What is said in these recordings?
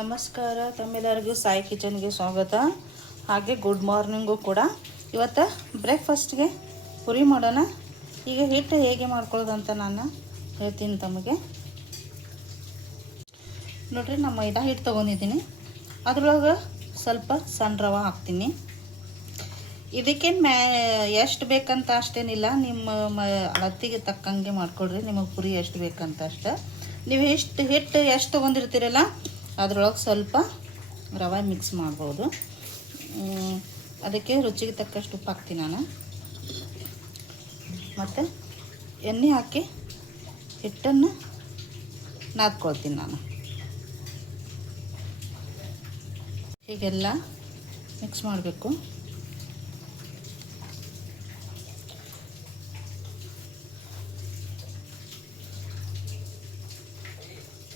ನಮಸ್ಕಾರ, ತಮ್ಮೆಲ್ಲರಿಗೂ ಸಾಯಿ ಕಿಚನ್ಗೆ ಸ್ವಾಗತ. ಹಾಗೆ ಗುಡ್ ಮಾರ್ನಿಂಗು ಕೂಡ. ಇವತ್ತು ಬ್ರೇಕ್ಫಾಸ್ಟ್ಗೆ ಪುರಿ ಮಾಡೋಣ. ಈಗ ಹಿಟ್ಟು ಹೇಗೆ ಮಾಡ್ಕೊಳ್ಳೋದಂತ ನಾನು ಹೇಳ್ತೀನಿ ತಮಗೆ. ನೋಡಿರಿ, ನಾನು ಮೈದಾ ಹಿಟ್ಟು ತೊಗೊಂಡಿದ್ದೀನಿ. ಅದ್ರೊಳಗೆ ಸ್ವಲ್ಪ ಸಣ್ಣ ರವೆ ಹಾಕ್ತೀನಿ. ಇದಕ್ಕೇನು ಎಷ್ಟು ಬೇಕಂತ ಅಷ್ಟೇನಿಲ್ಲ, ನಿಮ್ಮ ಅಳತೆಗೆ ತಕ್ಕಂಗೆ ಮಾಡ್ಕೊಳ್ರಿ. ನಿಮಗೆ ಪುರಿ ಎಷ್ಟು ಬೇಕಂತ ಅಷ್ಟು. ನೀವು ಹಿಟ್ಟು ಎಷ್ಟು ತೊಗೊಂಡಿರ್ತೀರಲ್ಲ ಅದ್ರೊಳಗೆ ಸ್ವಲ್ಪ ರವೆ ಮಿಕ್ಸ್ ಮಾಡ್ಬೋದು. ಅದಕ್ಕೆ ರುಚಿಗೆ ತಕ್ಕಷ್ಟು ಉಪ್ಪು ಹಾಕ್ತೀನಿ ನಾನು. ಮತ್ತು ಎಣ್ಣೆ ಹಾಕಿ ಹಿಟ್ಟನ್ನು ನಾದ್ಕೊಳ್ತೀನಿ ನಾನು. ಹೀಗೆಲ್ಲ ಮಿಕ್ಸ್ ಮಾಡಬೇಕು.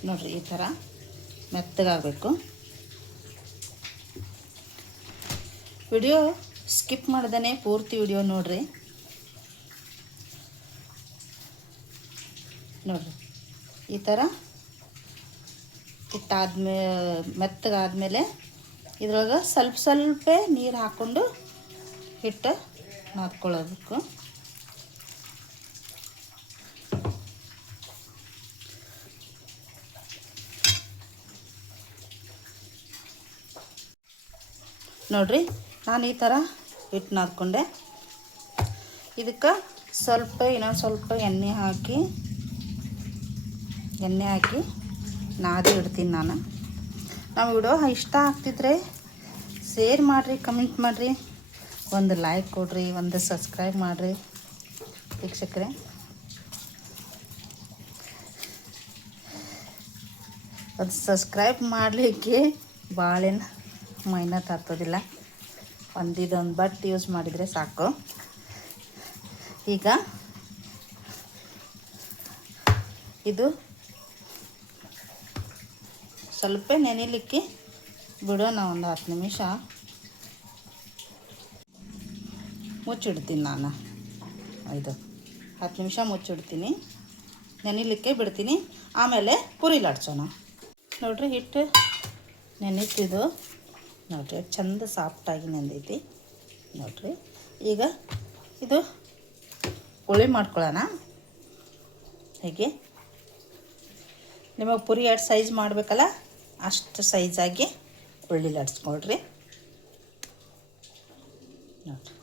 ನೋಡಿರಿ, ಈ ಥರ ಮೆತ್ತಗಾಗಬೇಕು. ವಿಡಿಯೋ ಸ್ಕಿಪ್ ಮಾಡ್ದೇ ಪೂರ್ತಿ ವಿಡಿಯೋ ನೋಡಿರಿ. ನೋಡಿರಿ, ಈ ಥರ ಮೆತ್ತಗಾದ್ಮೇಲೆ ಇದ್ರೊಳಗೆ ಸ್ವಲ್ಪ ನೀರು ಹಾಕ್ಕೊಂಡು ಹಿಟ್ಟು ನಾದ್ಕೊಳ್ಳೋದಕ್ಕೆ. ನೋಡಿರಿ, ನಾನು ಈ ಥರ ಹಿಟ್ಟು ನಾದ್ಕೊಂಡೆ. ಇದಕ್ಕೆ ಇನ್ನೊಂದು ಸ್ವಲ್ಪ ಎಣ್ಣೆ ಹಾಕಿ ನಾದಿ ಇಡ್ತೀನಿ ನಾನು. ನಮ್ಮ ವಿಡಿಯೋ ಇಷ್ಟ ಆಗ್ತಿದ್ರೆ ಶೇರ್ ಮಾಡಿರಿ, ಕಮೆಂಟ್ ಮಾಡಿರಿ, ಒಂದು ಲೈಕ್ ಕೊಡಿರಿ, ಒಂದು ಸಬ್ಸ್ಕ್ರೈಬ್ ಮಾಡಿರಿ ವೀಕ್ಷಕರೇ. ಅದು ಸಬ್ಸ್ಕ್ರೈಬ್ ಮಾಡಲಿಕ್ಕೆ ಭಾಳೇನು ಮೈನತ್ ಆಗ್ತದಿಲ್ಲ. ಇದೊಂದು ಬಟ್ ಯೂಸ್ ಮಾಡಿದರೆ ಸಾಕು. ಈಗ ಇದು ಸ್ವಲ್ಪ ನೆನೆಯಲಿಕ್ಕೆ ಬಿಡೋಣ. ಒಂದು 10 ನಿಮಿಷ ಮುಚ್ಚಿಡ್ತೀನಿ ನಾನು. 10 ನಿಮಿಷ ಮುಚ್ಚಿಡ್ತೀನಿ, ನೆನೆಯಲಿಕ್ಕೆ ಬಿಡ್ತೀನಿ. ಆಮೇಲೆ ಪುರಿ ಲಟ್ಸೋಣ. ನೋಡಿರಿ, ಹಿಟ್ಟು ನೆನೀತಿದ್ದು ನೋಡಿರಿ, ಚಂದ ಸಾಫ್ಟಾಗಿ ನೆಂದೈತಿ. ನೋಡಿರಿ, ಈಗ ಇದು ಉಳ್ಳಿ ಮಾಡ್ಕೊಳ್ಳೋಣ. ಹೇಗೆ ನಿಮಗೆ ಪುರಿ ಎಷ್ಟು ಸೈಜ್ ಮಾಡಬೇಕಲ್ಲ ಅಷ್ಟು ಸೈಜಾಗಿ ಉಳ್ಳಿ ಲಟ್ಸ್ಕೊಳ್ರಿ. ನೋಡಿರಿ,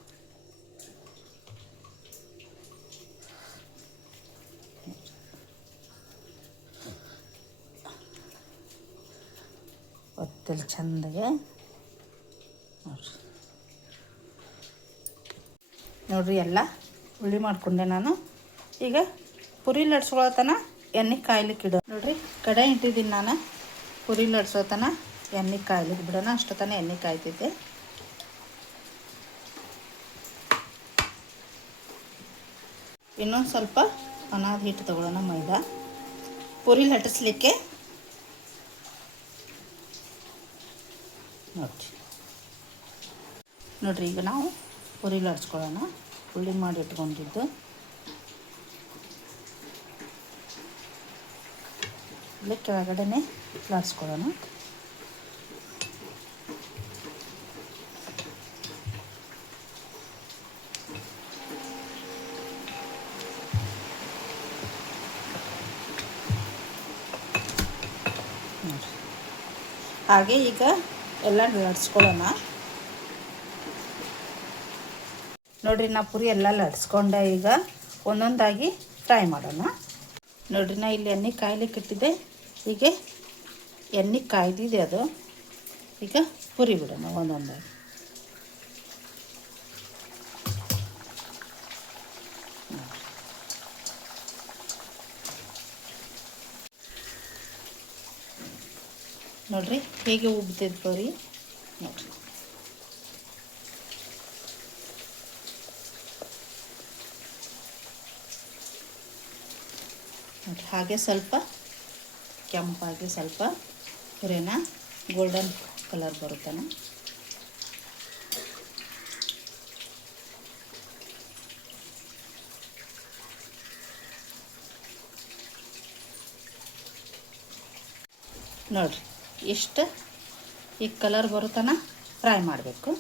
ಒತ್ತಲ್ಲಿ ಚೆಂದಾಗೆ ನೋಡಿರಿ ಎಲ್ಲ ಉಳ್ಳಿ ಮಾಡಿಕೊಂಡೆ ನಾನು. ಈಗ ಪುರಿ ಲಟ್ಸ್ಕೊಳತನ ಎಣ್ಣೆ ಕಾಯ್ಲಿಕ್ಕೆ ಇಡೋ. ನೋಡಿರಿ, ಕಡೆ ಇಟ್ಟಿದ್ದೀನಿ ನಾನು. ಪುರಿ ಲಟ್ಸೋತನ ಎಣ್ಣೆ ಕಾಯ್ಲಿಕ್ಕೆ ಬಿಡೋಣ. ಅಷ್ಟೊತ್ತನ ಎಣ್ಣೆ ಕಾಯ್ತೈತೆ. ಇನ್ನೊಂದು ಸ್ವಲ್ಪ ಅನಾದ ಹಿಟ್ಟು ತಗೊಳ್ಳೋಣ, ಮೈದಾ ಪುರಿ ಲಟ್ಟಿಸ್ಲಿಕ್ಕೆ. ನೋಡಿರಿ, ಈಗ ನಾವು ಪುರಿ ಲಟ್ಸ್ಕೊಳ್ಳೋಣ. ಉಳ್ಳಿ ಮಾಡಿ ಇಟ್ಕೊಂಡಿದ್ದು ಇಲ್ಲಿ ಕೆಳಗಡೆ ಲಟ್ಸ್ಕೊಳ್ಳೋಣ. ಹಾಗೆ ಈಗ ಎಲ್ಲ ಲಟ್ಸ್ಕೊಳ್ಳೋಣ. ನೋಡಿರಿ, ನಾ ಪುರಿ ಎಲ್ಲ ಲಟ್ಸ್ಕೊಂಡೆ. ಈಗ ಒಂದೊಂದಾಗಿ ಫ್ರೈ ಮಾಡೋಣ. ನೋಡಿರಿ, ನಾ ಇಲ್ಲಿ ಎಣ್ಣೆ ಕಾಯ್ಲಿಕ್ಕೆ ಇಟ್ಟಿದ್ದೆ. ಹೀಗೆ ಎಣ್ಣೆ ಕಾಯ್ದಿದೆ ಅದು. ಈಗ ಪುರಿ ಬಿಡೋಣ ಒಂದೊಂದಾಗಿ. ನೋಡಿರಿ, ಹೇಗೆ ಉಬ್ಬಿದೆ ಪುರಿ. ನೋಡಿರಿ, ಹಾಗೆ ಸ್ವಲ್ಪ ಕೆಂಪಾಗಿ ಸ್ವಲ್ಪ ಹುರಿನ ಗೋಲ್ಡನ್ ಕಲರ್ ಬರುತ್ತಾನೆ. ನೋಡಿರಿ, ಎಷ್ಟು ಈ ಕಲರ್ ಬರುತ್ತಾನ ಫ್ರೈ ಮಾಡಬೇಕು.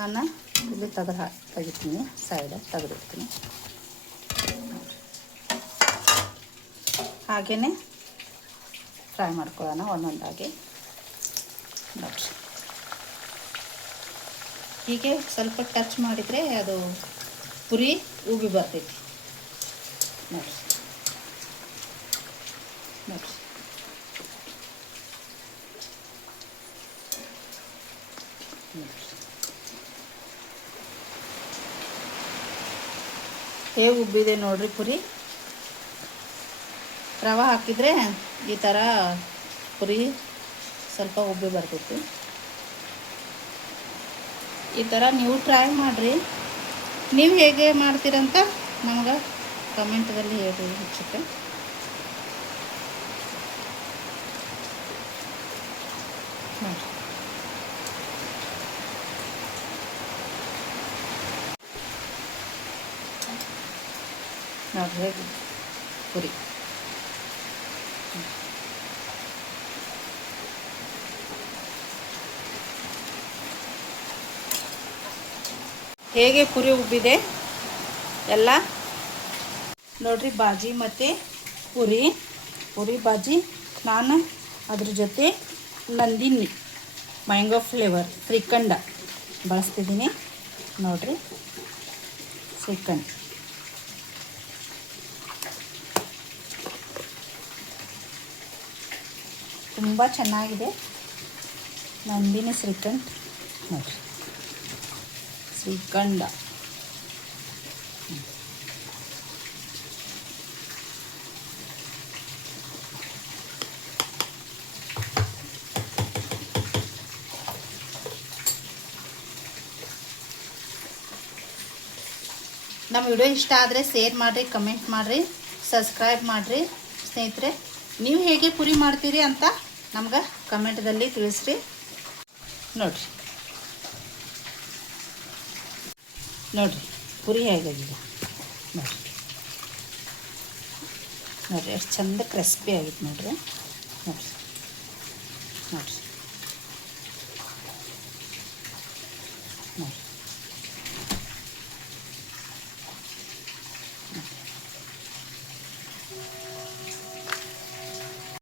ನಾನು ಇಲ್ಲಿ ತೆಗಿತೀನಿ, ಸೈಡ್ ತೆಗೆದಿರ್ತೀನಿ. ಹಾಗೆಯೇ ಫ್ರೈ ಮಾಡ್ಕೊಳ್ಳೋಣ ಒಂದೊಂದಾಗಿ. ನೋಡಿರಿ, ಹೀಗೆ ಸ್ವಲ್ಪ ಟಚ್ ಮಾಡಿದರೆ ಅದು ಪುರಿ ಉಬ್ಬಿ ಬರ್ತೈತಿ. ನೋಡಿರಿ ನೋಡಿರಿ, ಹೇಗೆ ಉಬ್ಬಿದೆ ನೋಡ್ರಿ ಪುರಿ. ರವೆ ಹಾಕಿದರೆ ಈ ಥರ ಪುರಿ ಸ್ವಲ್ಪ ಉಬ್ಬಿ ಬರ್ತೈತಿ. ಈ ಥರ ನೀವು ಟ್ರೈ ಮಾಡಿರಿ. ನೀವು ಹೇಗೆ ಮಾಡ್ತೀರಂತ ನಮ್ಗೆ ಕಮೆಂಟ್ದಲ್ಲಿ ಹೇಳಿ ಹೆಚ್ಚುತ್ತೆ. ನೋಡ್ರಿ ಪುರಿ ಹೇಗೆ ಪುರಿ ಉಬ್ಬಿದೆ ಎಲ್ಲ ನೋಡ್ರಿ. ಬಾಜಿ ಮತ್ತು ಪುರಿ ಬಾಜಿ. ನಾನು ಅದ್ರ ಜೊತೆ ನಂದಿನಿ ಮ್ಯಾಂಗೋ ಫ್ಲೇವರ್ ಶ್ರೀಖಂಡ ಬಳಸ್ತಿದ್ದೀನಿ ನೋಡ್ರಿ. ಶ್ರೀಖಂಡ್ ತುಂಬ ಚೆನ್ನಾಗಿದೆ. ನಂದಿನಿ ಶ್ರೀಖಂಡ್ ನೋಡ್ರಿ, ಶ್ರೀಖಂಡ. ನಮ್ಮ ವಿಡಿಯೋ ಇಷ್ಟ ಆದರೆ ಶೇರ್ ಮಾಡಿರಿ, ಕಮೆಂಟ್ ಮಾಡಿರಿ, ಸಬ್ಸ್ಕ್ರೈಬ್ ಮಾಡಿರಿ. ಸ್ನೇಹಿತರೆ, ನೀವು ಹೇಗೆ ಪುರಿ ಮಾಡ್ತೀರಿ ಅಂತ ನಮ್ಗೆ ಕಮೆಂಟ್ದಲ್ಲಿ ತಿಳಿಸ್ರಿ. ನೋಡಿರಿ ನೋಡಿರಿ ಪುರಿ ಹೇಗಾಗಿದೆ ನೋಡಿರಿ. ನೋಡಿರಿ ಎಷ್ಟು ಚಂದ ಕ್ರಿಸ್ಪಿ ಆಗಿತ್ತು ನೋಡಿರಿ. ನೋಡಿರಿ ನೋಡಿರಿ